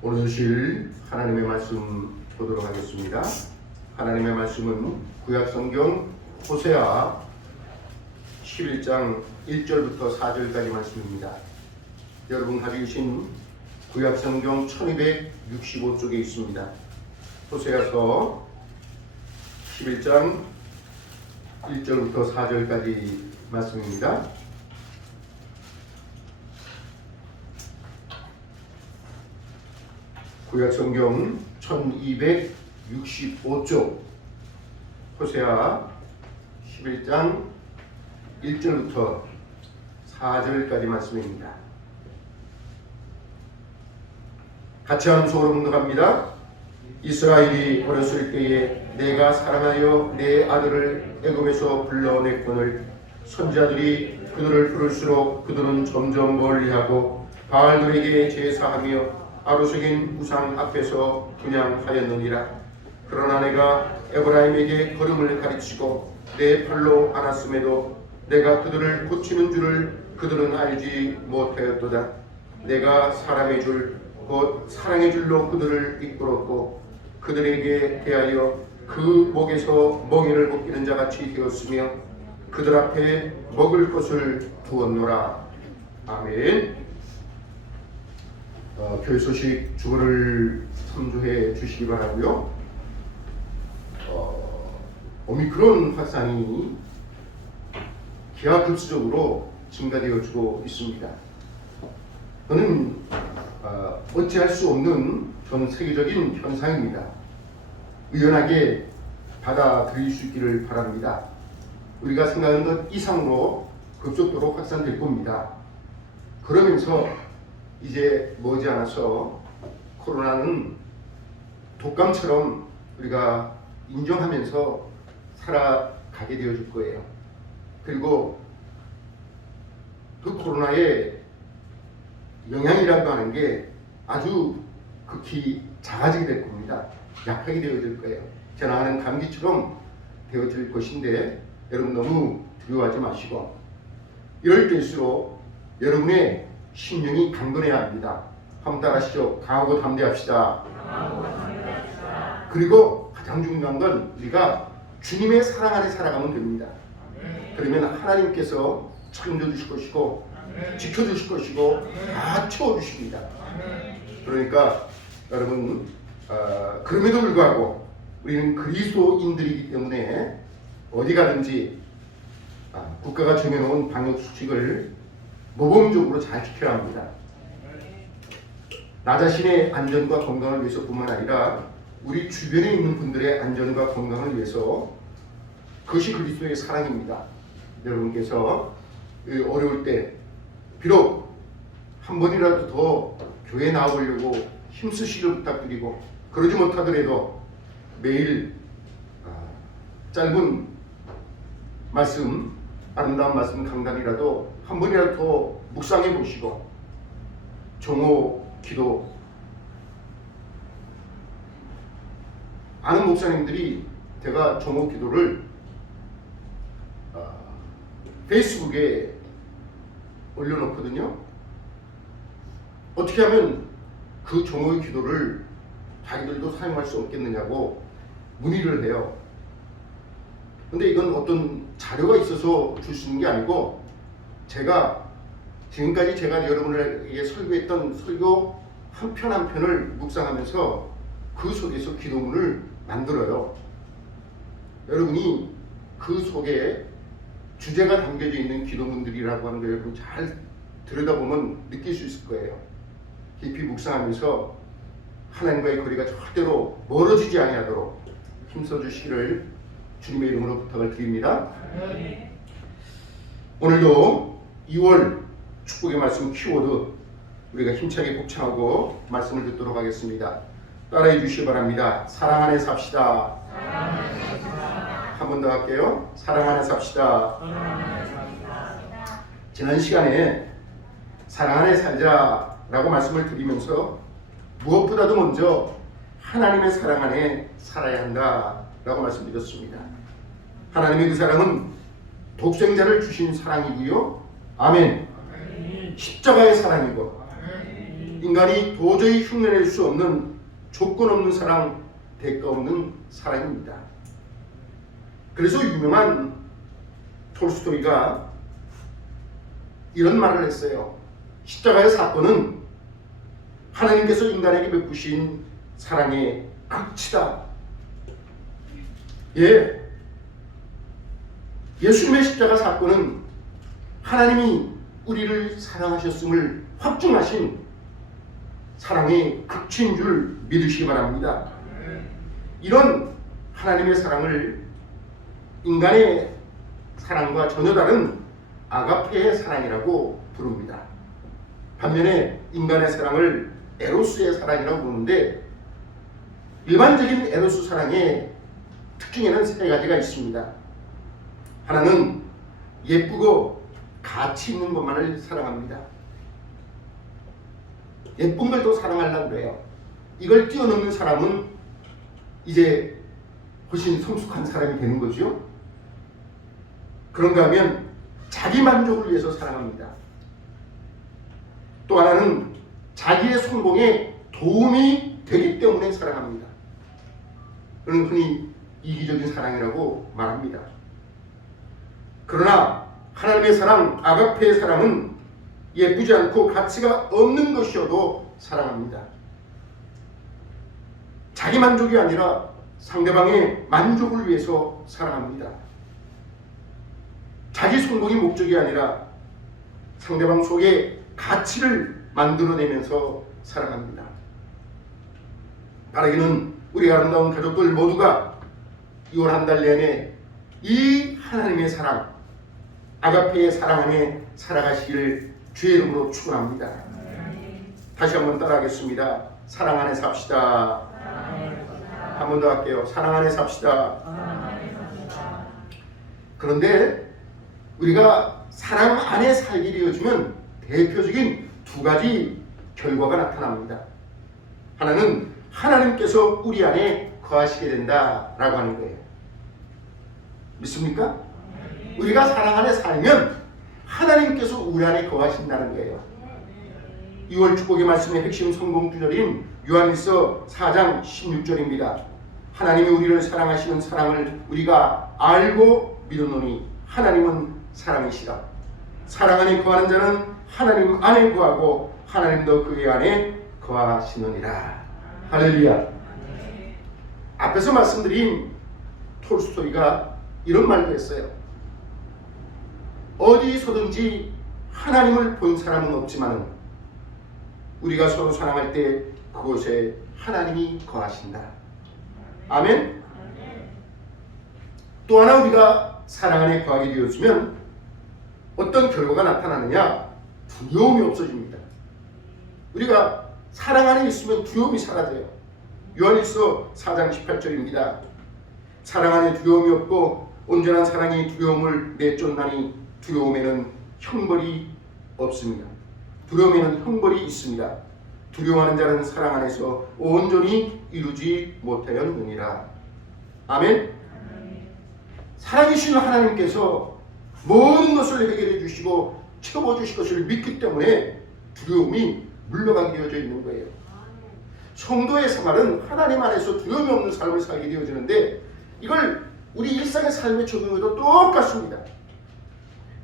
오늘 주실 하나님의 말씀 보도록 하겠습니다. 하나님의 말씀은 구약성경 호세아 11장 1절부터 4절까지 말씀입니다. 여러분 가지고 계신 구약성경 1265쪽에 있습니다. 호세아서 11장 1절부터 4절까지 말씀입니다. 구약성경 1265쪽 호세아 11장 1절부터 4절까지 말씀입니다. 같이 한 소로 합니다. 이스라엘이 어렸을 때에 내가 사랑하여 내 아들을 애굽에서 불러냈거늘 선지자들이 그들을 부를수록 그들은 점점 멀리하고 바알들에게 제사하며 아루색인 우상 앞에서 분향하였느니라. 그러나 내가 에브라임에게 걸음을 가르치고 내 팔로 안았음에도 내가 그들을 고치는 줄을 그들은 알지 못하였도다. 내가 사람의 줄 곧 사랑의 줄로 그들을 이끌었고 그들에게 대하여 그 목에서 멍에를 벗기는 자같이 되었으며 그들 앞에 먹을 것을 두었노라. 아멘. 교회 소식 주보를 참조해 주시기 바라고요. 오미크론 확산이 기하급수적으로 증가되어지고 있습니다. 저는 어찌할 수 없는 전 세계적인 현상입니다. 의연하게 받아들일 수 있기를 바랍니다. 우리가 생각하는 것 이상으로 급속도로 확산될 겁니다. 그러면서 이제 머지않아서 코로나는 독감처럼 우리가 인정하면서 살아가게 되어질 거예요. 그리고 그 코로나의 영향이라고 하는 게 아주 극히 작아지게 될 겁니다. 약하게 되어질 거예요. 지나가는 감기처럼 되어질 것인데 여러분 너무 두려워하지 마시고 이럴 때일수록 여러분의 심령이 강건해야 합니다. 한번 따라하시죠. 강하고 담대합시다. 그리고 가장 중요한 건 우리가 주님의 사랑 안에 살아가면 됩니다. 그러면 하나님께서 책임져주실 것이고 지켜주실 것이고 다 채워주십니다. 그러니까 여러분 그럼에도 불구하고 우리는 그리스도인들이기 때문에 어디 가든지 국가가 정해놓은 방역수칙을 모범적으로 잘 지켜야 합니다. 나 자신의 안전과 건강을 위해서뿐만 아니라 우리 주변에 있는 분들의 안전과 건강을 위해서 그것이 그리스도의 사랑입니다. 여러분께서 어려울 때 비록 한 번이라도 더 교회에 나와보려고 힘쓰시길 부탁드리고 그러지 못하더라도 매일 짧은 말씀, 아름다운 말씀 강단이라도 한 번이라도 더 묵상해 보시고 정오 기도 아는 목사님들이 제가 정오 기도를 페이스북에 올려놓거든요. 어떻게 하면 그 정오의 기도를 자기들도 사용할 수 없겠느냐고 문의를 해요. 근데 이건 어떤 자료가 있어서 줄 수 있는 게 아니고 제가 지금까지 제가 여러분에게 설교했던 설교 한 편 한 편을 묵상하면서 그 속에서 기도문을 만들어요. 여러분이 그 속에 주제가 담겨져 있는 기도문들이라고 하는 걸 여러분 잘 들여다보면 느낄 수 있을 거예요. 깊이 묵상하면서 하나님과의 거리가 절대로 멀어지지 아니하도록 힘써 주시기를 주님의 이름으로 부탁을 드립니다. 오늘도 2월 축복의 말씀 키워드 우리가 힘차게 복창하고 말씀을 듣도록 하겠습니다. 따라해 주시기 바랍니다. 사랑 안에 삽시다. 한 번 더 할게요. 사랑 안에 삽시다. 지난 시간에 사랑 안에 살자라고 말씀을 드리면서 무엇보다도 먼저 하나님의 사랑 안에 살아야 한다라고 말씀드렸습니다. 하나님의 그 사랑은 독생자를 주신 사랑이고요. 아멘. 십자가의 사랑이고 인간이 도저히 흉내낼 수 없는 조건 없는 사랑, 대가 없는 사랑입니다. 그래서 유명한 톨스토이가 이런 말을 했어요. 십자가의 사건은 하나님께서 인간에게 베푸신 사랑의 극치다. 예수님의 십자가 사건은 하나님이 우리를 사랑하셨음을 확증하신 사랑의 극치인 줄 믿으시기 바랍니다. 이런 하나님의 사랑을 인간의 사랑과 전혀 다른 아가페의 사랑이라고 부릅니다. 반면에 인간의 사랑을 에로스의 사랑이라고 부르는데, 일반적인 에로스 사랑의 특징에는 세 가지가 있습니다. 하나는 예쁘고 가치 있는 것만을 사랑합니다. 예쁜 걸 더 사랑하려고 해요. 이걸 뛰어넘는 사람은 이제 훨씬 성숙한 사람이 되는 거죠. 그런가 하면 자기 만족을 위해서 사랑합니다. 또 하나는 자기의 성공에 도움이 되기 때문에 사랑합니다. 그는 흔히 이기적인 사랑이라고 말합니다. 그러나 하나님의 사랑, 아가페의 사랑은 예쁘지 않고 가치가 없는 것이어도 사랑합니다. 자기 만족이 아니라 상대방의 만족을 위해서 사랑합니다. 자기 성공이 목적이 아니라 상대방 속에 가치를 만들어내면서 사랑합니다. 바라기는 우리 아름다운 가족들 모두가 6월 한 달 내내 이 하나님의 사랑, 아가페의 사랑 안에 살아가시기를 주의 이름으로 축원합니다. 다시 한번 따라하겠습니다. 사랑 안에 삽시다. 한 번 더 할게요. 사랑 안에 삽시다. 그런데 우리가 사랑 안에 살게 되어지면 대표적인 두 가지 결과가 나타납니다. 하나는 하나님께서 우리 안에 거하시게 된다라고 하는 거예요. 믿습니까? 우리가 사랑 안에 살면 하나님께서 우리 안에 거하신다는 거예요. 6월 축복의 말씀의 핵심 성공 구절인 요한일서 4장 16절입니다. 하나님이 우리를 사랑하시는 사랑을 우리가 알고 믿었노니 하나님은 사랑이시라. 사랑 안에 거하는 자는 하나님 안에 거하고 하나님도 그의 안에 거하시느니라. 할렐루야. 앞에서 말씀드린 톨스토이가 이런 말도 했어요. 어디서든지 하나님을 본 사람은 없지만 우리가 서로 사랑할 때 그곳에 하나님이 거하신다. 아멘. 또 하나 우리가 사랑 안에 거하게 되었으면 어떤 결과가 나타나느냐? 두려움이 없어집니다. 우리가 사랑 안에 있으면 두려움이 사라져요. 요한일서 4장 18절입니다. 사랑 안에 두려움이 없고 온전한 사랑이 두려움을 내쫓나니 두려움에는 형벌이 없습니다. 두려움에는 형벌이 있습니다. 두려워하는 자는 사랑 안에서 온전히 이루지 못하였느니라. 아멘. 살아계신 하나님께서 모든 것을 해결해 주시고 채워주실 것을 믿기 때문에 두려움이 물러가게 되어져 있는 거예요. 성도의 생활은 하나님 안에서 두려움이 없는 삶을 살게 되어지는데 이걸 우리 일상의 삶에 적용해도 똑같습니다.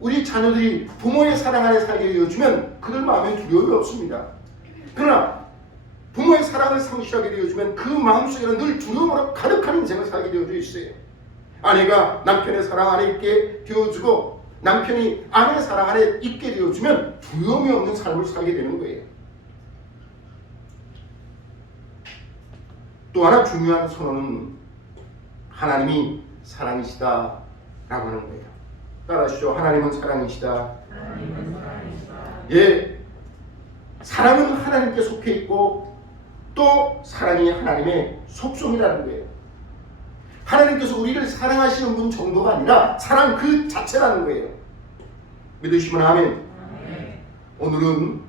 우리 자녀들이 부모의 사랑 안에 살게 되어지면 그들 마음에 두려움이 없습니다. 그러나 부모의 사랑을 상실하게 되어지면 그 마음속에는 늘 두려움으로 가득한 인생을 살게 되어져 있어요. 아내가 남편의 사랑 안에 있게 되어지고 남편이 아내의 사랑 안에 있게 되어지면 두려움이 없는 삶을 살게 되는 거예요. 또 하나 중요한 선언은 하나님이 사랑이시다 라고 하는 거예요. 따라하시죠. 하나님은 사랑이시다. 예, 사랑은 하나님께 속해 있고 또 사랑이 하나님의 속성이라는 거예요. 하나님께서 우리를 사랑하시는 분 정도가 아니라 사랑 그 자체라는 거예요. 믿으시면 아멘. 오늘은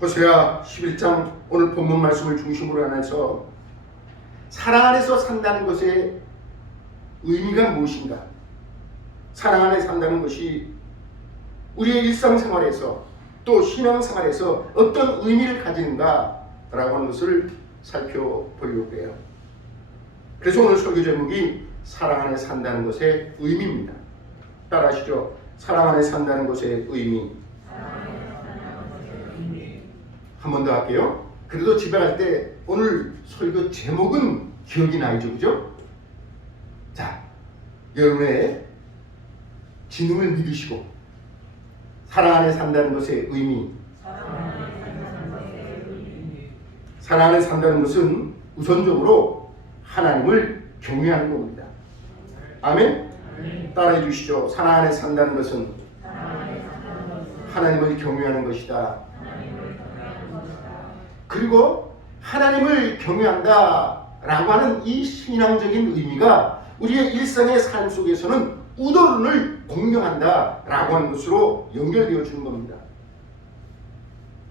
호세아 11장 오늘 본문 말씀을 중심으로 해서 사랑 안에서 산다는 것의 의미가 무엇인가? 사랑 안에 산다는 것이 우리의 일상생활에서 또 신앙생활에서 어떤 의미를 가지는가라고 하는 것을 살펴보려고 해요. 그래서 오늘 설교 제목이 사랑 안에 산다는 것의 의미입니다. 따라하시죠. 사랑 안에 산다는 것의 의미. 한 번 더 할게요. 그래도 집에 갈 때 오늘 설교 제목은 기억이 나죠, 그죠? 자, 여러분의 지능을 믿으시고 사랑 안에 산다는 것의 의미. 사랑 안에 산다는 것은 우선적으로 하나님을 경외하는 겁니다. 아멘? 따라해 주시죠. 사랑 안에 산다는 것은 하나님을 경외하는 것이다. 그리고 하나님을 경외한다 라고 하는 이 신앙적인 의미가 우리의 일상의 삶 속에서는 우더른을 공경한다 라고 하는 것으로 연결되어 주는 겁니다.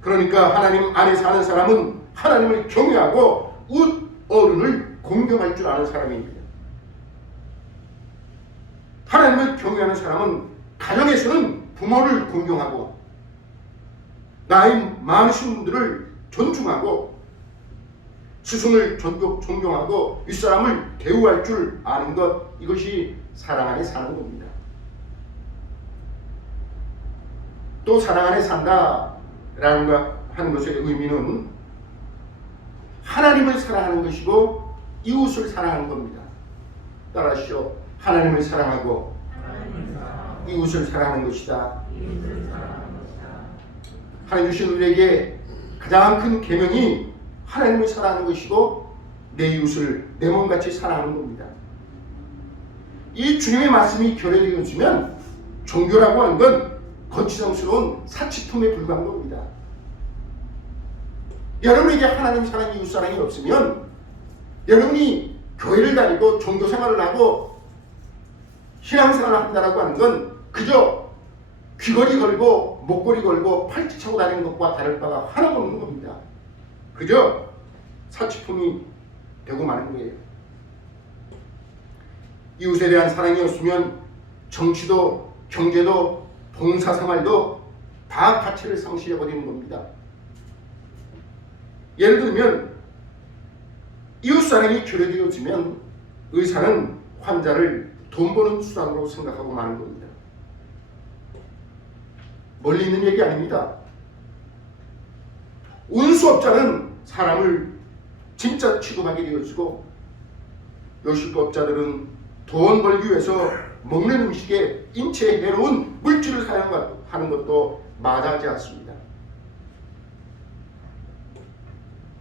그러니까 하나님 안에 사는 사람은 하나님을 경외하고 웃어른을 공경할 줄 아는 사람입니다. 하나님을 경외하는 사람은 가정에서는 부모를 공경하고 나이 많으신 분들을 존중하고 스승을 존경하고 윗사람을 대우할 줄 아는 것, 이것이 사랑 안에 사는 겁니다. 또 사랑 안에 산다라는 하는 것의 의미는 하나님을 사랑하는 것이고 이웃을 사랑하는 겁니다. 따라하시죠. 하나님을 사랑하고 이웃을 사랑하는 것이다. 하나님 주신 우리에게 가장 큰 계명이 하나님을 사랑하는 것이고 내 이웃을 내 몸같이 사랑하는 겁니다. 이 주님의 말씀이 결여되어지면 종교라고 하는 건 거치장스러운 사치품에 불과한 겁니다. 여러분에게 하나님 사랑, 이웃 사랑이 없으면 여러분이 교회를 다니고 종교 생활을 하고 신앙생활을 한다라고 하는 건 그저 귀걸이 걸고 목걸이 걸고 팔찌 차고 다니는 것과 다를 바가 하나도 없는 겁니다. 그저 사치품이 되고 마는 거예요. 이웃에 대한 사랑이 없으면 정치도 경제도 봉사생활도 다 가치를 상실해버리는 겁니다. 예를 들면 이웃사랑이 결여되어지면 의사는 환자를 돈 버는 수단으로 생각하고 마는 겁니다. 멀리 있는 얘기 아닙니다. 운수업자는 사람을 진짜 취급하게 되어지고 요식업자들은 돈 벌기 위해서 먹는 음식에 인체에 해로운 물질을 사용하는 것도 마다하지 않습니다.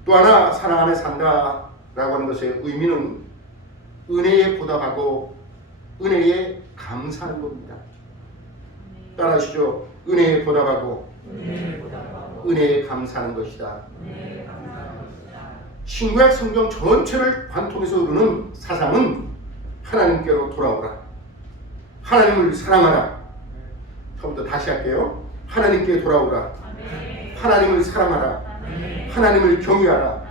또 하나 사랑 안에 산다라고 하는 것의 의미는 은혜에 보답하고 은혜에 감사하는 겁니다. 따라하시죠. 은혜에 보답하고 은혜에 감사하는 것이다. 신구약 성경 전체를 관통해서 흐르는 사상은 하나님께로 돌아오라, 하나님을 사랑하라. 처음부터 다시 할게요. 하나님께 돌아오라, 하나님을 사랑하라, 하나님을 경외하라,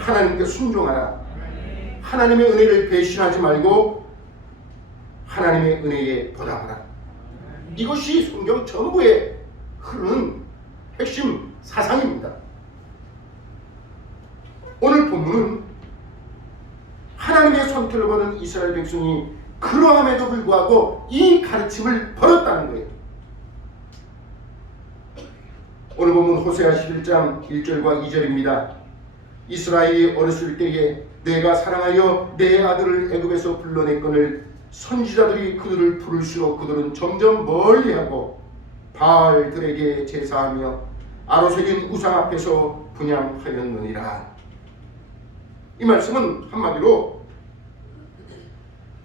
하나님께 순종하라, 하나님의 은혜를 배신하지 말고 하나님의 은혜에 보답하라. 이것이 성경 전부에 흐르는 핵심 사상입니다. 오늘 본문은 하나님의 선택을 받은 이스라엘 백성이 그러함에도 불구하고 이 가르침을 버렸다는 거예요. 오늘 본문 호세아 11장 1절과 2절입니다. 이스라엘이 어렸을 때에 내가 사랑하여 내 아들을 애굽에서 불러냈거늘 선지자들이 그들을 부를수록 그들은 점점 멀리하고 바알들에게 제사하며 아로새긴 우상 앞에서 분향하였느니라. 이 말씀은 한마디로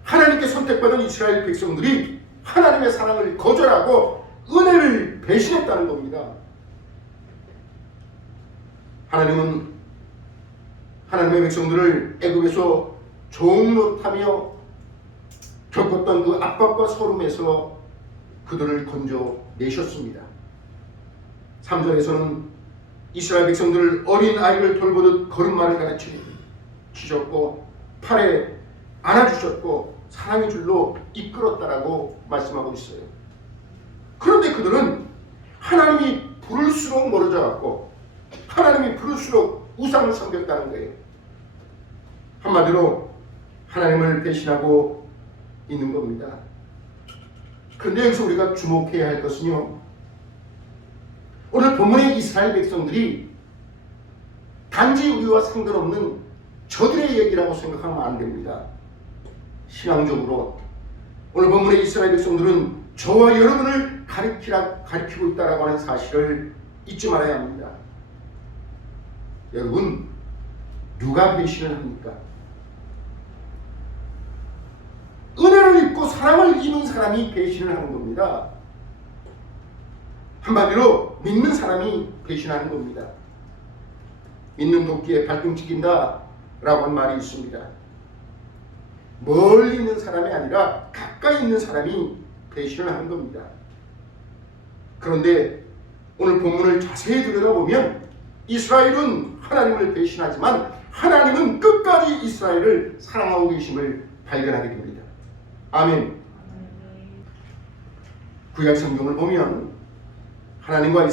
하나님께 선택받은 이스라엘 백성들이 하나님의 사랑을 거절하고 은혜를 배신했다는 겁니다. 하나님은 하나님의 백성들을 애굽에서 종노릇하며 겪었던 그 압박과 서름에서 그들을 건져내셨습니다. 3절에서는 이스라엘 백성들을 어린 아이를 돌보듯 걸음마를 가르치셨고 팔에 안아주셨고 사랑의 줄로 이끌었다라고 말씀하고 있어요. 그런데 그들은 하나님이 부를수록 멀어져 갖고 하나님이 부를수록 우상을 섬겼다는 거예요. 한마디로 하나님을 배신하고 있는 겁니다. 그런데 여기서 우리가 주목해야 할 것은요, 오늘 본문의 이스라엘 백성들이 단지 우리와 상관없는 저들의 얘기라고 생각하면 안 됩니다. 신앙적으로 오늘 본문의 이스라엘 백성들은 저와 여러분을 가리키고 있다라고 하는 사실을 잊지 말아야 합니다. 여러분, 누가 배신을 합니까? 은혜를 입고 사랑을 입은 사람이 배신을 하는 겁니다. 한마디로 믿는 사람이 배신하는 겁니다. 믿는 도끼에 발등 찍힌다 라고 하는 말이 있습니다. 멀리 있는 사람이 아니라 가까이 있는 사람이 배신을 하는 겁니다. 그런데 오늘 본문을 자세히 들여다보면 이스라엘은 하나님을 배신하지만 하나님은 끝까지 이스라엘을 사랑하고 계심을 발견하게 됩니다. 아멘. 구약 성경을 보면 하나님과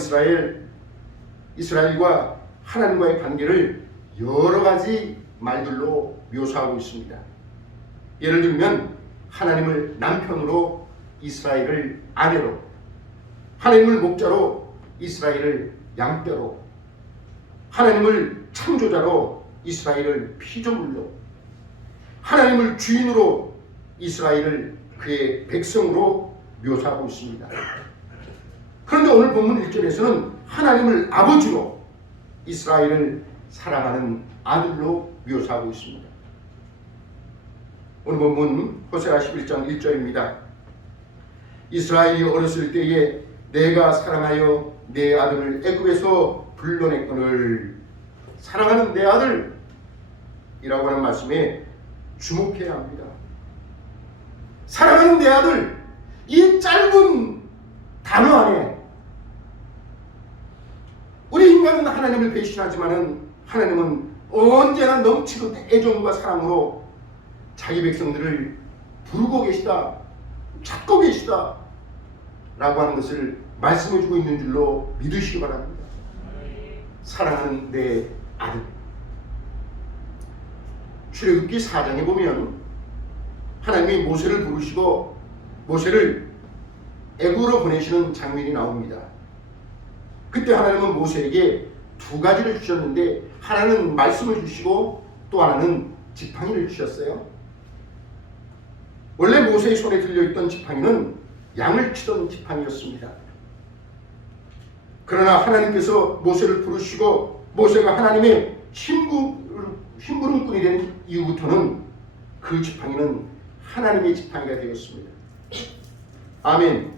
이스라엘과 하나님과의 관계를 여러 가지 말들로 묘사하고 있습니다. 예를 들면 하나님을 남편으로, 이스라엘을 아내로, 하나님을 목자로, 이스라엘을 양떼로, 하나님을 창조자로, 이스라엘을 피조물로, 하나님을 주인으로, 이스라엘을 그의 백성으로 묘사하고 있습니다. 그런데 오늘 본문 1절에서는 하나님을 아버지로, 이스라엘을 사랑하는 아들로 묘사하고 있습니다. 오늘 본문 호세아 11장 1절입니다. 이스라엘이 어렸을 때에 내가 사랑하여 내 아들을 애굽에서 불러냈거늘. 사랑하는 내 아들이라고 하는 말씀에 주목해야 합니다. 사랑하는 내 아들, 이 짧은 단어 안에 우리 인간은 하나님을 배신하지만은 하나님은 언제나 넘치는 애정과 사랑으로 자기 백성들을 부르고 계시다, 찾고 계시다 라고 하는 것을 말씀해주고 있는 줄로 믿으시기 바랍니다. 사랑하는 내 아들. 출애굽기 4장에 보면 하나님이 모세를 부르시고 모세를 애굽으로 보내시는 장면이 나옵니다. 그때 하나님은 모세에게 두 가지를 주셨는데 하나는 말씀을 주시고 또 하나는 지팡이를 주셨어요. 원래 모세의 손에 들려있던 지팡이는 양을 치던 지팡이였습니다. 그러나 하나님께서 모세를 부르시고 모세가 하나님의 심부름꾼이 된 이후부터는 그 지팡이는 하나님의 지팡이가 되었습니다. 아멘.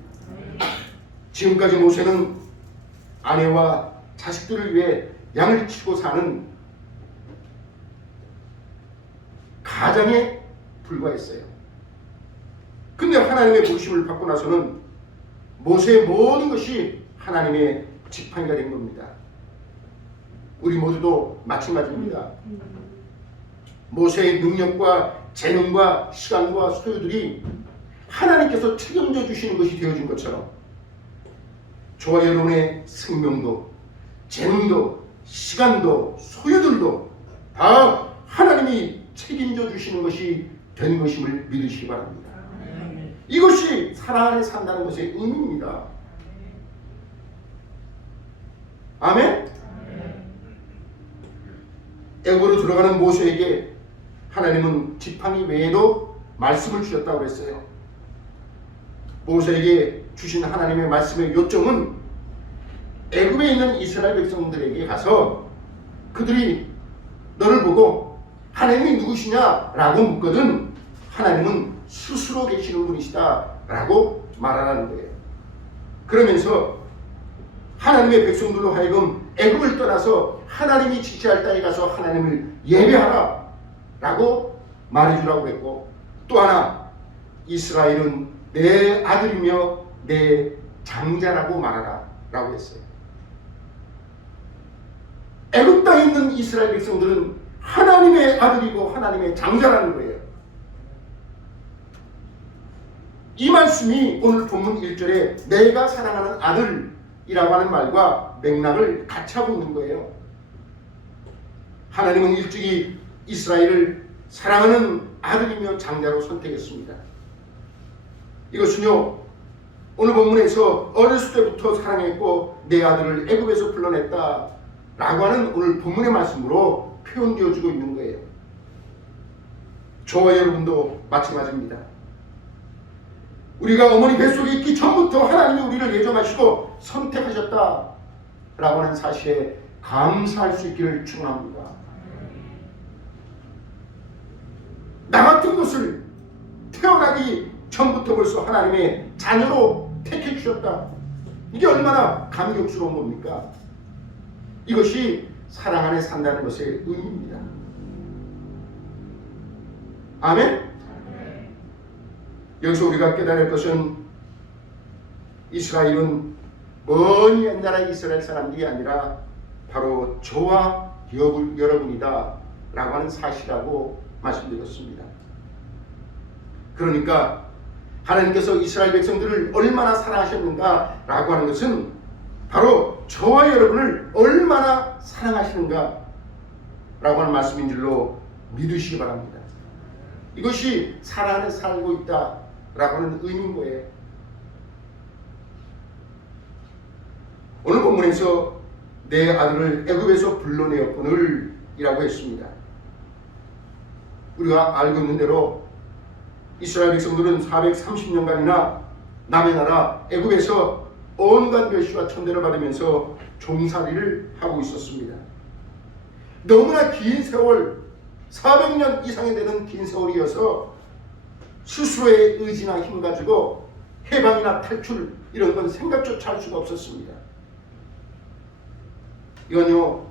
지금까지 모세는 아내와 자식들을 위해 양을 치고 사는 가장에 불과했어요. 근데 하나님의 부르심을 받고 나서는 모세의 모든 것이 하나님의 지팡이가 된 겁니다. 우리 모두도 마찬가지입니다. 모세의 능력과 재능과 시간과 소유들이 하나님께서 책임져 주시는 것이 되어진 것처럼 저와 여러분의 생명도, 재능도, 시간도, 소유들도 다 하나님이 책임져 주시는 것이 된 것임을 믿으시기 바랍니다. 이것이 사랑 안에 산다는 것의 의미입니다. 아멘? 애굽으로 들어가는 모세에게 하나님은 지팡이 외에도 말씀을 주셨다고 했어요. 모세에게 주신 하나님의 말씀의 요점은 애굽에 있는 이스라엘 백성들에게 가서 그들이 너를 보고 하나님이 누구시냐라고 묻거든 하나님은 스스로 계시는 분이시다라고 말하라는 거예요. 그러면서 하나님의 백성들로 하여금 애굽을 떠나서 하나님이 지시할 땅에 가서 하나님을 예배하라 라고 말해주라고 했고, 또 하나 이스라엘은 내 아들이며 내 장자라고 말하라 라고 했어요. 애굽 땅에 있는 이스라엘 백성들은 하나님의 아들이고 하나님의 장자라는 거예요. 이 말씀이 오늘 본문 1절에 내가 사랑하는 아들이라고 이라고 하는 말과 맥락을 같이 하고 있는 거예요. 하나님은 일찍이 이스라엘을 사랑하는 아들이며 장자로 선택했습니다. 이것은요, 오늘 본문에서 어렸을 때부터 사랑했고 내 아들을 애굽에서 불러냈다 라고 하는 오늘 본문의 말씀으로 표현되어지고 있는 거예요. 저와 여러분도 마찬가지입니다. 우리가 어머니 뱃속에 있기 전부터 하나님이 우리를 예정하시고 선택하셨다 라고 하는 사실에 감사할 수 있기를 축원합니다. 나 같은 것을 태어나기 전부터 벌써 하나님의 자녀로 택해 주셨다. 이게 얼마나 감격스러운 겁니까? 이것이 사랑 안에 산다는 것의 의미입니다. 아멘? 여기서 우리가 깨달을 것은 이스라엘은 먼 옛날의 이스라엘 사람들이 아니라 바로 저와 여러분이다 라고 하는 사실이라고 말씀드렸습니다. 그러니까 하나님께서 이스라엘 백성들을 얼마나 사랑하셨는가 라고 하는 것은 바로 저와 여러분을 얼마나 사랑하시는가 라고 하는 말씀인 줄로 믿으시기 바랍니다. 이것이 사랑 안에 살고 있다 라고 하는 의미인 거예요. 오늘 본문에서 내 아들을 애굽에서 불러내었거늘 이라고 했습니다. 우리가 알고 있는 대로 이스라엘 백성들은 430년간이나 남의 나라 애굽에서 온갖 멸시와 천대를 받으면서 종살이를 하고 있었습니다. 너무나 긴 세월, 400년 이상이 되는 긴 세월이어서 스스로의 의지나 힘 가지고 해방이나 탈출 이런 건 생각조차 할 수가 없었습니다. 이건요,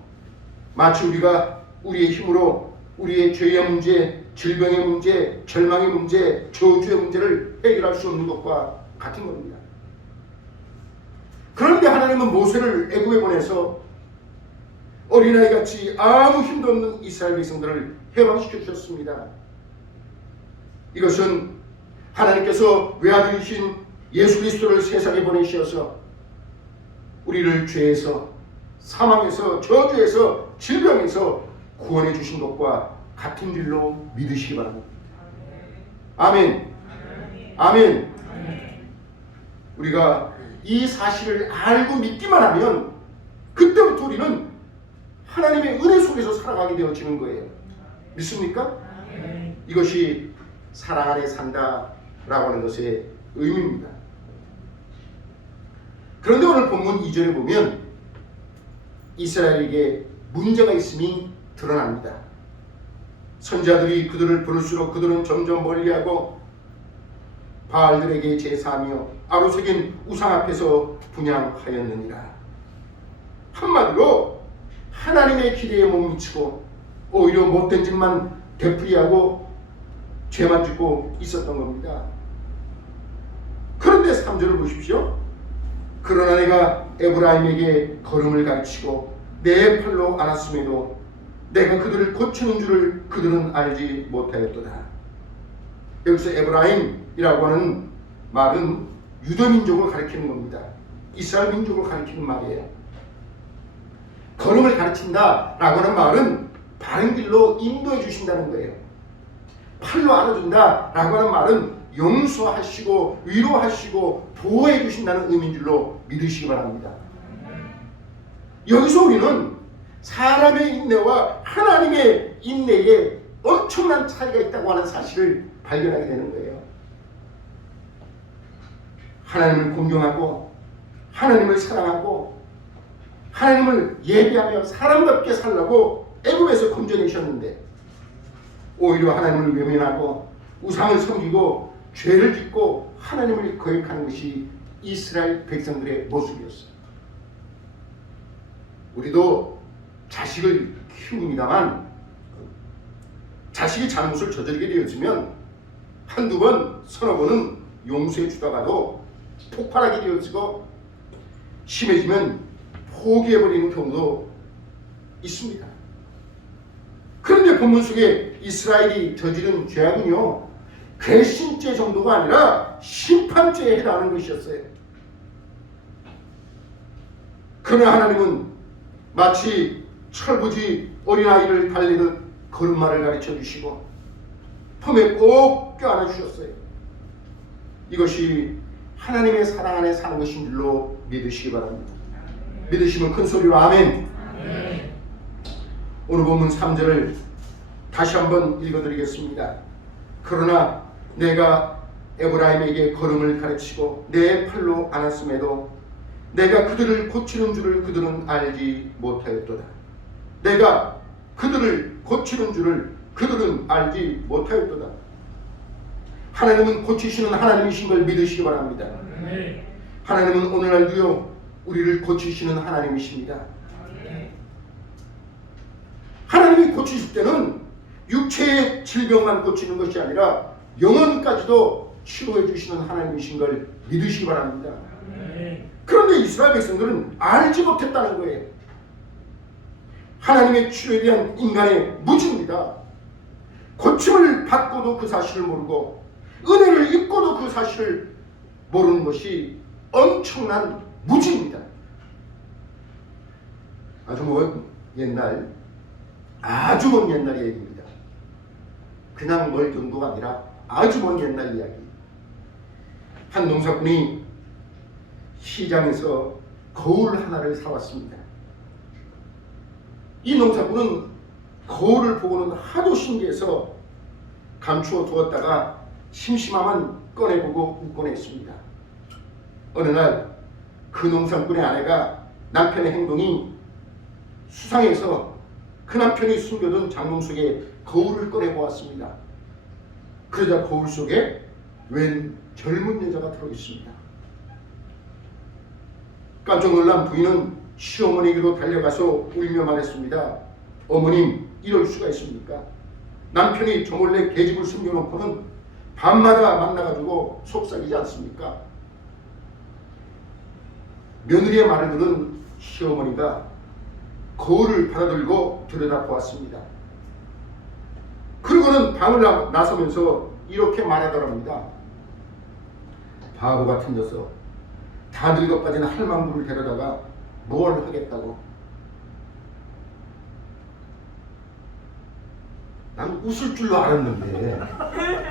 마치 우리가 우리의 힘으로 우리의 죄의 문제, 질병의 문제, 절망의 문제, 저주의 문제를 해결할 수 없는 것과 같은 겁니다. 그런데 하나님은 모세를 애굽에 보내서 어린아이같이 아무 힘도 없는 이스라엘 백성들을 해방시켜 주셨습니다. 이것은 하나님께서 외아들이신 예수 그리스도를 세상에 보내셔서 우리를 죄에서, 사망에서, 저주에서, 질병에서 구원해 주신 것과 같은 길로 믿으시기 바랍니다. 아멘. 아멘. 우리가 이 사실을 알고 믿기만 하면 그때부터 우리는 하나님의 은혜 속에서 살아가게 되어지는 거예요. 믿습니까? 이것이 사랑 안에 산다라고 하는 것의 의미입니다. 그런데 오늘 본문 2절에 보면 이스라엘에게 문제가 있음이 드러납니다. 선지자들이 그들을 부를수록 그들은 점점 멀리하고 바알들에게 제사하며 아로새긴 우상 앞에서 분향하였느니라. 한마디로 하나님의 기대에 못 미치고 오히려 못된 짓만 되풀이하고 죄만 짓고 있었던 겁니다. 그런데 3절을 보십시오. 그러나 내가 에브라임에게 걸음을 가르치고 내 팔로 안았음에도 내가 그들을 고치는 줄을 그들은 알지 못하였도다. 여기서 에브라임이라고 하는 말은 유대민족을 가리키는 겁니다. 이스라엘 민족을 가리키는 말이에요. 걸음을 가르친다 라고 하는 말은 바른 길로 인도해 주신다는 거예요. 팔로 안아준다 라고 하는 말은 용서하시고 위로하시고 보호해 주신다는 의미인 줄로 믿으시기 바랍니다. 여기서 우리는 사람의 인내와 하나님의 인내에 엄청난 차이가 있다고 하는 사실을 발견하게 되는 거예요. 하나님을 공경하고 하나님을 사랑하고 하나님을 예배하며 사람답게 살라고 애굽에서 건져내셨는데 오히려 하나님을 외면하고 우상을 섬기고 죄를 짓고 하나님을 거역하는 것이 이스라엘 백성들의 모습이었어요. 우리도 자식을 키웁니다만 자식이 잘못을 저지르게 되어지면 한두 번, 서너 번은 용서해 주다가도 폭발하게 되어지고 심해지면 포기해버리는 경우도 있습니다. 그런데 본문 속에 이스라엘이 저지른 죄악은요, 괘씸죄 정도가 아니라 심판죄에 해당하는 것이었어요. 그러나 하나님은 마치 철부지 어린아이를 달리듯 걸음마를 가르쳐 주시고 품에 꼭 껴안아 주셨어요. 이것이 하나님의 사랑 안에 사는 것인 줄로 믿으시기 바랍니다. 믿으시면 큰 소리로 아멘. 오늘 본문 3절을 다시 한번 읽어드리겠습니다. 그러나 내가 에브라임에게 걸음을 가르치고 내 팔로 안았음에도 내가 그들을 고치는 줄을 그들은 알지 못하였도다. 내가 그들을 고치는 줄을 그들은 알지 못하였도다. 하나님은 고치시는 하나님이신 걸 믿으시기 바랍니다. 하나님은 오늘날도요 우리를 고치시는 하나님이십니다. 하나님이 고치실 때는 육체의 질병만 고치는 것이 아니라 영혼까지도 치료해 주시는 하나님이신 걸 믿으시기 바랍니다. 그런데 이스라엘 백성들은 알지 못했다는 거예요. 하나님의 치료에 대한 인간의 무지입니다. 고침을 받고도 그 사실을 모르고 은혜를 입고도 그 사실을 모르는 것이 엄청난 무지입니다. 아주 먼 옛날, 아주 먼 옛날 얘기입니다. 그냥 멀 정도가 아니라 아주 먼 옛날 이야기. 한 농사꾼이 시장에서 거울 하나를 사왔습니다. 이 농사꾼은 거울을 보고는 하도 신기해서 감추어 두었다가 심심하면 꺼내보고 웃곤 했습니다. 어느 날 그 농사꾼의 아내가 남편의 행동이 수상해서 그 남편이 숨겨둔 장롱 속에 거울을 꺼내보았습니다. 그러자 거울 속에 웬 젊은 여자가 들어있습니다. 깜짝 놀란 부인은 시어머니에게로 달려가서 울며 말했습니다. 어머님, 이럴 수가 있습니까? 남편이 저 몰래 계집을 숨겨놓고는 밤마다 만나가지고 속삭이지 않습니까? 며느리의 말을 들은 시어머니가 거울을 받아들고 들여다보았습니다. 그러고는 방을 나서면서 이렇게 말하더랍니다. 바보 같은 녀석, 다 늙어 빠진 할망구를 데려다가 뭘 하겠다고. 난 웃을 줄로 알았는데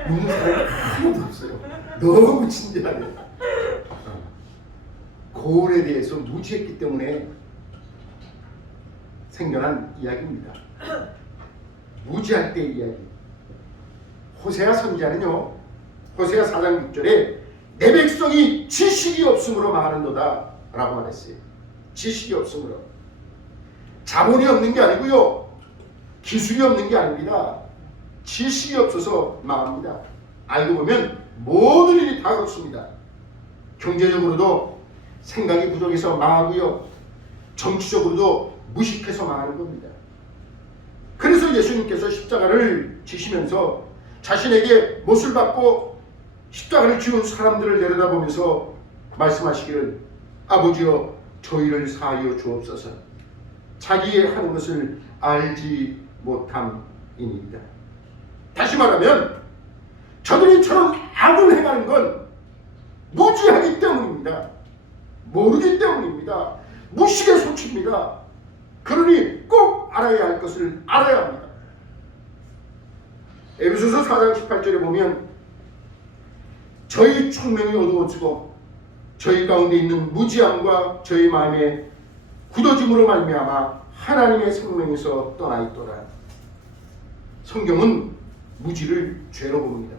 웃는 사람이 하나도 없어요. 너무 진지하네. 거울에 대해서 무지했기 때문에 생겨난 이야기입니다. 무지할 때의 이야기. 호세아 선지자는요, 호세아 4장 6절에 내 백성이 지식이 없으므로 망하는도다 라고 말했어요. 지식이 없으므로. 자본이 없는 게 아니고요, 기술이 없는 게 아닙니다. 지식이 없어서 망합니다. 알고 보면 모든 일이 다 그렇습니다. 경제적으로도 생각이 부족해서 망하고요, 정치적으로도 무식해서 망하는 겁니다. 그래서 예수님께서 십자가를 지시면서 자신에게 못을 받고 십자가를 지운 사람들을 내려다보면서 말씀하시기를 아버지여 저희를 사하여 주옵소서. 자기의 하는 것을 알지 못함이니이다. 다시 말하면 저들이 저런 악을 행하는 건 무지하기 때문입니다. 모르기 때문입니다. 무식의 소치입니다. 그러니 꼭 알아야 할 것을 알아야 합니다. 에베소서 4장 18절에 보면 저희 총명이 어두워지고 저희 가운데 있는 무지함과 저희 마음의 굳어짐으로 말미암아 하나님의 생명에서 떠나 있도다. 성경은 무지를 죄로 봅니다.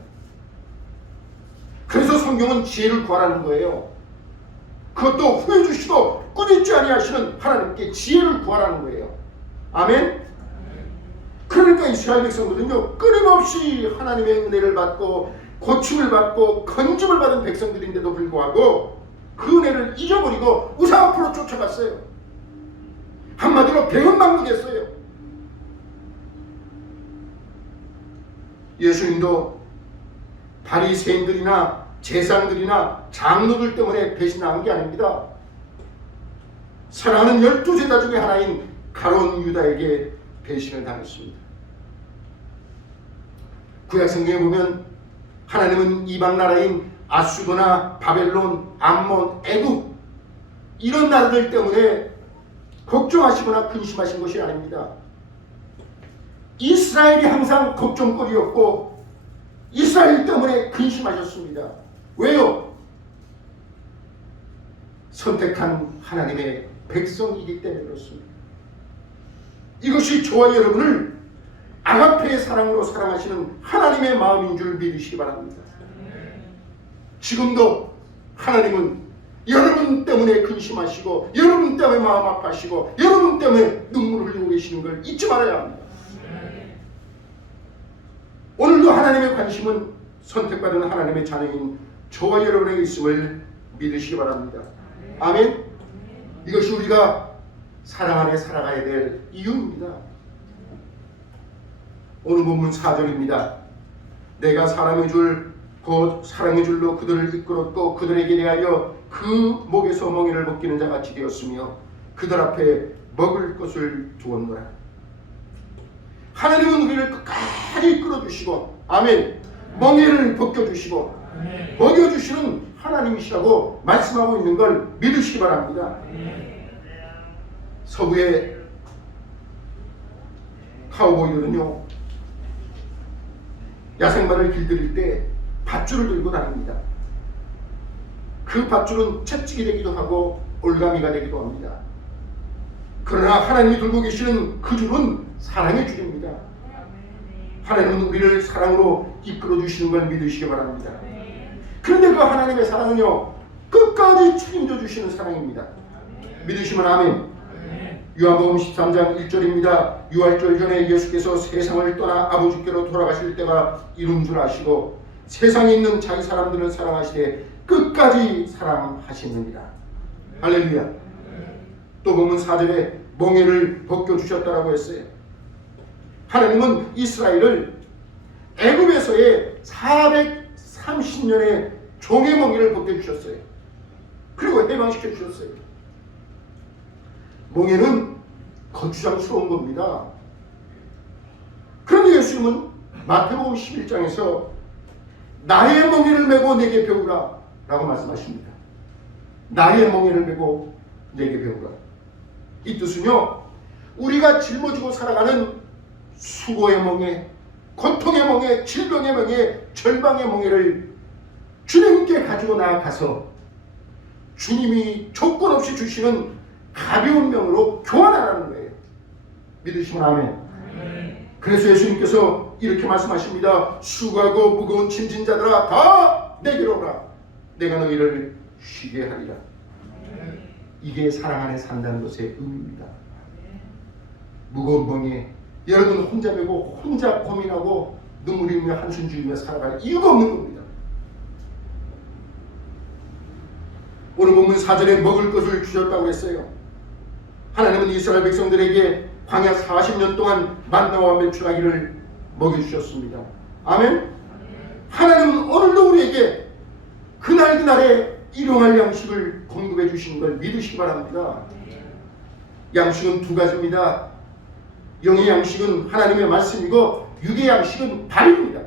그래서 성경은 지혜를 구하라는 거예요. 그것도 후회 주시고 꾸짖지 아니하시는 하나님께 지혜를 구하라는 거예요. 아멘. 그러니까 이스라엘 백성들은요, 끊임없이 하나님의 은혜를 받고 고침을 받고 건짐을 받은 백성들인데도 불구하고 그 은혜를 잊어버리고 우상 앞으로 쫓아갔어요. 한마디로 배은망덕했어요. 예수님도 바리새인들이나 제사장들이나 장로들 때문에 배신당한 게 아닙니다. 사랑하는 12제자 중에 하나인 가룟 유다에게 배신을 당했습니다. 구약 성경에 보면 하나님은 이방 나라인 아수르나 바벨론, 암몬, 애굽 이런 나라들 때문에 걱정하시거나 근심하신 것이 아닙니다. 이스라엘이 항상 걱정거리였고 이스라엘 때문에 근심하셨습니다. 왜요? 선택한 하나님의 백성이기 때문에 그렇습니다. 이것이 저와 여러분을 아가페의 사랑으로 사랑하시는 하나님의 마음인 줄 믿으시기 바랍니다. 지금도 하나님은 여러분 때문에 근심하시고 여러분 때문에 마음 아파하시고 여러분 때문에 눈물을 흘리고 계시는 걸 잊지 말아야 합니다. 오늘도 하나님의 관심은 선택받은 하나님의 자녀인 저와 여러분에게 있음을 믿으시기 바랍니다. 아멘. 이것이 우리가 사랑 안에 살아가야 될 이유입니다. 오늘 본문 4절입니다. 내가 사람의 줄 곧 사랑의 줄로 그들을 이끌었고 그들에게 대하여 그 목에서 멍에를 벗기는 자같이 되었으며 그들 앞에 먹을 것을 두었노라. 하나님은 우리를 끝까지 이끌어주시고 아멘 멍에를 벗겨주시고 먹여주시는 하나님이시라고 말씀하고 있는 걸 믿으시기 바랍니다. 서부의 카우보이들은요 야생마를 길들일 때 밧줄을 들고 다닙니다. 그 밧줄은 채찍이 되기도 하고 올가미가 되기도 합니다. 그러나 하나님이 들고 계시는 그 줄은 사랑의 줄입니다. 하나님은 우리를 사랑으로 이끌어 주시는 걸 믿으시기 바랍니다. 그런데 그 하나님의 사랑은요 끝까지 책임져 주시는 사랑입니다. 믿으시면 아멘. 요한복음 13장 1절입니다. 유월절 전에 예수께서 세상을 떠나 아버지께로 돌아가실 때가 이룬 줄 아시고 세상에 있는 자기 사람들을 사랑하시되 끝까지 사랑하시느니라. 할렐루야. 또 보면 4절에 멍에를 벗겨주셨다라고 했어요. 하나님은 이스라엘을 애굽에서의 430년의 종의 멍에를 벗겨주셨어요. 그리고 해방시켜 주셨어요. 멍에는 거추장스러운 겁니다. 그런데 예수님은 마태복음 11장에서 나의 멍에를 메고 내게 배우라 라고 말씀하십니다. 나의 멍에를 메고 내게 배우라. 이 뜻은요 우리가 짊어지고 살아가는 수고의 멍에, 고통의 멍에, 질병의 멍에, 절망의 멍에를 주님께 가지고 나아가서 주님이 조건 없이 주시는 가벼운 명으로 교환하라는 거예요. 믿으시면 아멘. 그래서 예수님께서 이렇게 말씀하십니다. 수고하고 무거운 짐진 자들아 다 내게로 오라. 내가 너희를 쉬게 하리라. 이게 사랑 안에 산다는 것의 의미입니다. 무거운 멍에 여러분 혼자 메고 혼자 고민하고 눈물 흘리며 한숨 지으며 살아갈 이유가 없는 겁니다. 오늘 보면 4절에 먹을 것을 주셨다고 했어요. 하나님은 이스라엘 백성들에게 광야 40년 동안 만나와 메추라기를 먹여주셨습니다. 아멘. 하나님은 오늘도 우리에게 그날그날의 일용할 양식을 공급해 주시는 걸 믿으시기 바랍니다. 양식은 두 가지입니다. 영의 양식은 하나님의 말씀이고 육의 양식은 밥입니다.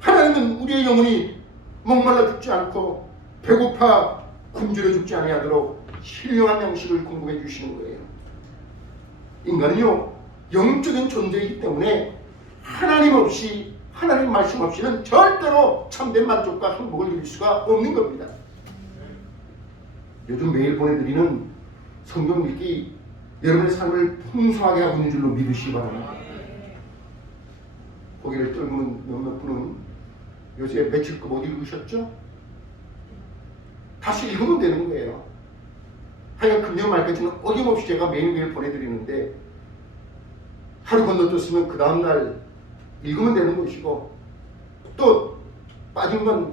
하나님은 우리의 영혼이 목말라 죽지 않고 배고파 굶주려 죽지 아니하도록 신령한 양식을 공급해 주시는 거예요. 인간은요 영적인 존재이기 때문에 하나님 없이 하나님 말씀 없이는 절대로 참된 만족과 행복을 누릴 수가 없는 겁니다. 요즘 매일 보내드리는 성경 읽기 여러분의 삶을 풍성하게 하고 있는 줄로 믿으시기 바랍니다. 고개를 떨구는 몇몇 분은 요새 며칠 거 못 읽으셨죠? 다시 읽으면 되는 거예요. 하여간 금년 말까지는 어김없이 제가 매일매일 보내드리는데 하루 건너뛰었으면 그 다음날 읽으면 되는 것이고 또 빠진 건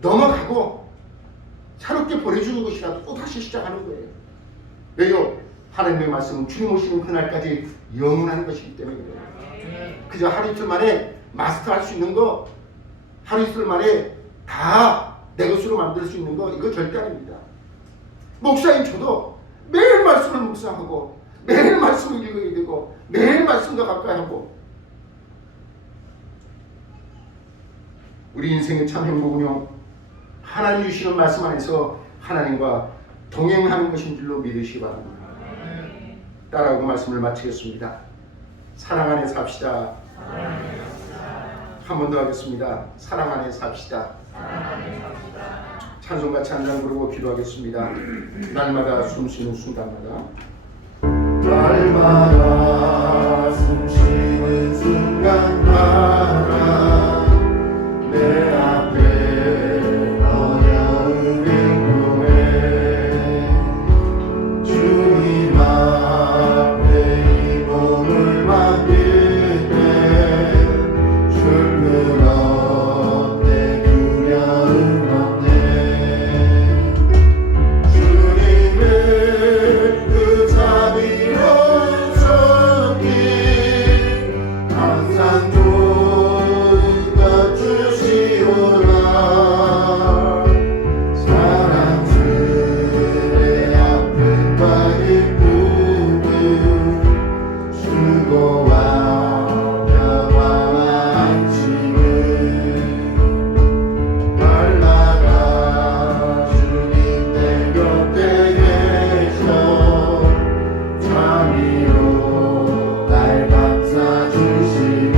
넘어가고 새롭게 보내주는 것이라도 또 다시 시작하는 거예요. 왜요? 하나님의 말씀은 주님 오시는 그날까지 영원한 것이기 때문에 그래요. 그저 하루 이틀 만에 마스터할 수 있는 거 하루 이틀 만에 다 내 것으로 만들 수 있는 거 이거 절대 아닙니다. 목사인 저도 매일 말씀을 묵상하고 매일 말씀을 읽어야 되고 매일 말씀과 가까이 하고 우리 인생의 참 행복은요 하나님 주시는 말씀 안에서 하나님과 동행하는 것인 줄로 믿으시기 바랍니다. 따라하고 말씀을 마치겠습니다. 사랑 안에 삽시다. 한 번 더 하겠습니다. 사랑 안에 삽시다. 찬송 같이 한 장 부르고 기도하겠습니다. 날마다 숨 쉬는 순간마다, 날마다 숨 쉬는 순간마다 내 앞에 어려운 행동에 주님 앞에 이 몸을 맡길 때 출근 없네, 두려움 없네. 주님의 그 자비로운 손길 항상 좋은 것 주시오라. 사랑스레 아픔과 기쁨을 수고와 평화와 안식을 날마다 주님 내 곁에 계셔 자비로 날 감싸주시네.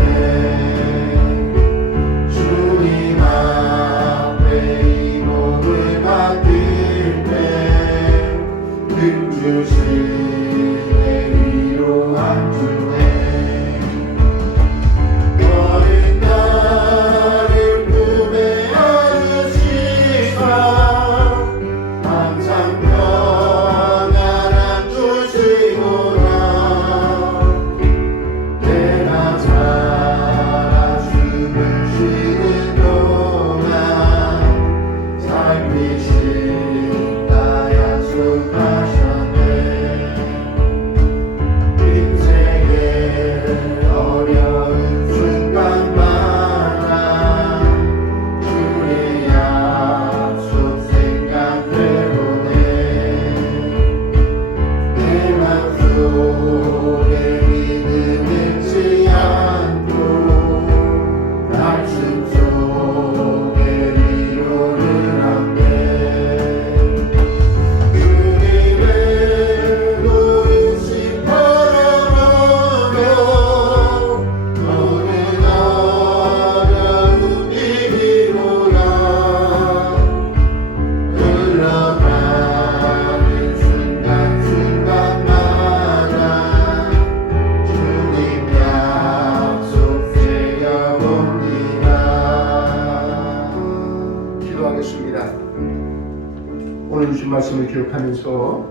주님 앞에 이 몸을 맡길 때 금 주시네, 위로한 주네. 어린 나를 품에 안으시사 항상 평안함 주시오라. 내가 살아 숨을 쉬는 동안 살피신다 약속하셨네. 인생의 어려운 순간마다 주의 약속 생각해보네. 내 맘속에 믿음 잃지 않고 말씀 속에 위로를 얻네. 주님의 노릇이 걸어오며 모든 어려움 이기로라. 흘러가는 순간순간마다 주님 약속 새겨봅니다. 기도하겠습니다. 오늘 주신 말씀을 기억하면서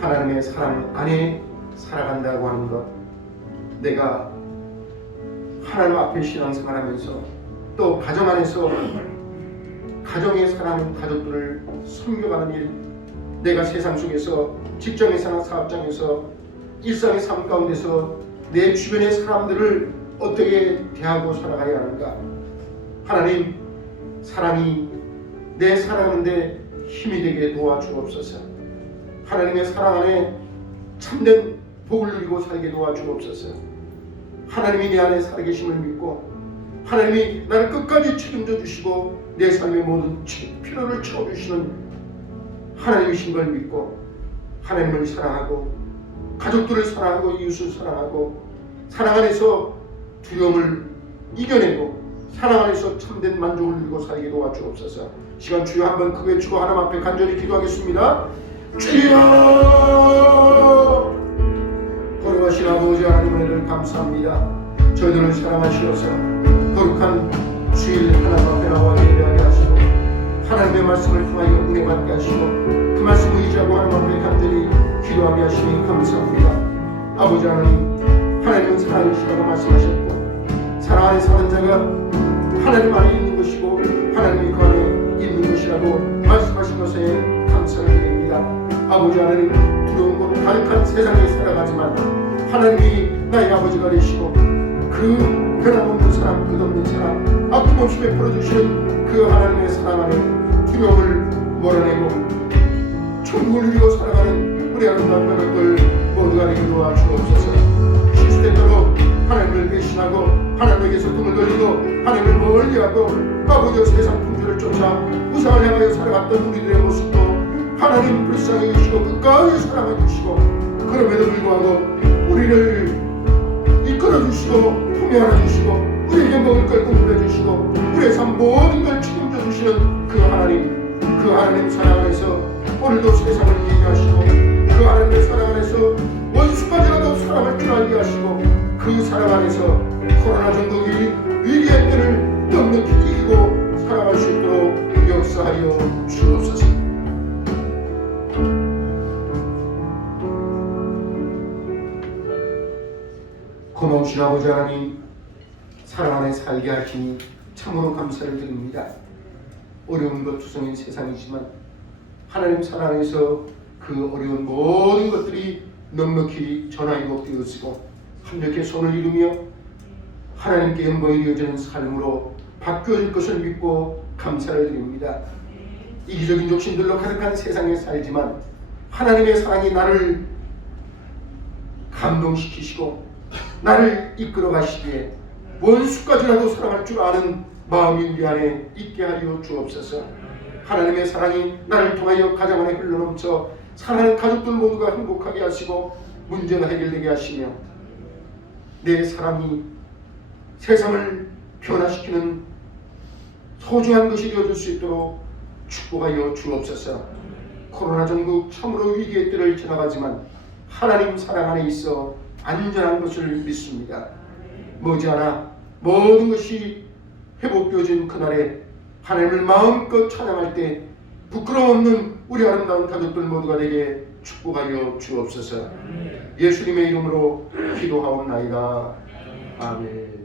하나님의 사랑 안에 살아간다고 하는 것, 내가 하나님 앞에 신앙생활하면서 또 가정 안에서 가정에 사랑하는 가족들을 섬겨가는 일, 내가 세상 속에서 직장에서나 사업장에서 일상의 삶 가운데서 내 주변의 사람들을 어떻게 대하고 살아가야 하는가. 하나님, 사랑이 내 살아가는데 힘이 되게 도와주옵소서. 하나님의 사랑 안에 참된 복을 누리고 살게 도와주옵소서. 하나님이 내 안에 살아계심을 믿고 하나님이 나를 끝까지 책임져 주시고 내 삶의 모든 필요를 채워주시는 하나님이신 걸 믿고 하나님을 사랑하고 가족들을 사랑하고 이웃을 사랑하고 사랑 안에서 두려움을 이겨내고 사랑 안에서 참된 만족을 누리고 살게 도와주옵소서. 시간 주여 한번 크게 외치고 하나님 앞에 간절히 기도하겠습니다. 주여! 거룩하신 아버지 하나님 은혜를 감사합니다. 저희들을 사랑하시어서 거룩한 주일 하나님 앞에 나와 예배하게 하시고 하나님의 말씀을 통하여 은혜 받게 하시고 그 말씀을 의지하고 하나님 앞에 간절히 기도하게 하시니 감사합니다. 아버지 하나님은 사랑이시라고 말씀하셨고 사랑 안에 사는 자가 하나님 안에 있는 것이고 하나님이 그 안에 있는 것이라고 말씀하신 것에 감사를 드립니다. 아버지 하나님, 두려운 것 가득한 세상에 살아가지만 하나님이 나의 아버지가 되시고 그 변함없는 사랑, 끝없는 사랑, 아낌없이 베풀어주시는 그 하나님의 사랑 안에 두려움을 몰아내고 천국을 누리고 살아가는 우리 아름다운 가족들 모두가 되게 도와주옵소서. 실수되도록 하나님을 배신하고 하나님에게서 등을 돌리고 하나님을 멀리하고 아버지의 세상 풍조를 쫓아 우상을 향하여 살아갔던 우리들의 모습도 하나님 불쌍히 여기시고 끝까지 사랑해 주시고 그럼에도 불구하고 우리를 이끌어 주시고 품에 안아 주시고 우리에게 먹을 걸 공급해 주시고 우리의 삶 모든 걸 책임져 주시는 그 하나님 사랑 안에서 오늘도 세상을 이해하시고 그 하나님의 사랑 안에서 원수까지라도 사랑할 줄 알게 하시고 그 사랑 안에서 코로나 전국 위기의 때를 넉넉히 이기고 살아갈 수 있도록 역사하여 주옵소서. 고마우신 아버지 하나님, 사랑 안에 살게 하시니 참으로 감사를 드립니다. 어려운 것 투성인 세상이지만 하나님 사랑 안에서 그 어려운 모든 것들이 넉넉히 전화위복되어지고 함께 손을 이루며 하나님께 영광이 이어지는 삶으로 바뀌어질 것을 믿고 감사를 드립니다. 이기적인 욕심들로 가득한 세상에 살지만 하나님의 사랑이 나를 감동시키시고 나를 이끌어 가시기에 원수까지라도 사랑할 줄 아는 마음이 우리 안에 있게 하여 주옵소서. 하나님의 사랑이 나를 통하여 가정 안에 흘러넘쳐 사랑하는 가족들 모두가 행복하게 하시고 문제가 해결되게 하시며 내 사랑이 세상을 변화시키는 소중한 것이 되어줄 수 있도록 축복하여 주옵소서. 코로나 전국 참으로 위기의 때를 지나가지만 하나님 사랑 안에 있어 안전한 것을 믿습니다. 머지않아 모든 것이 회복되어진 그날에 하나님을 마음껏 찬양할 때 부끄러움 없는 우리 아름다운 가족들 모두가 되게 축복하여 주옵소서. 예수님의 이름으로 기도하옵나이다. 아멘.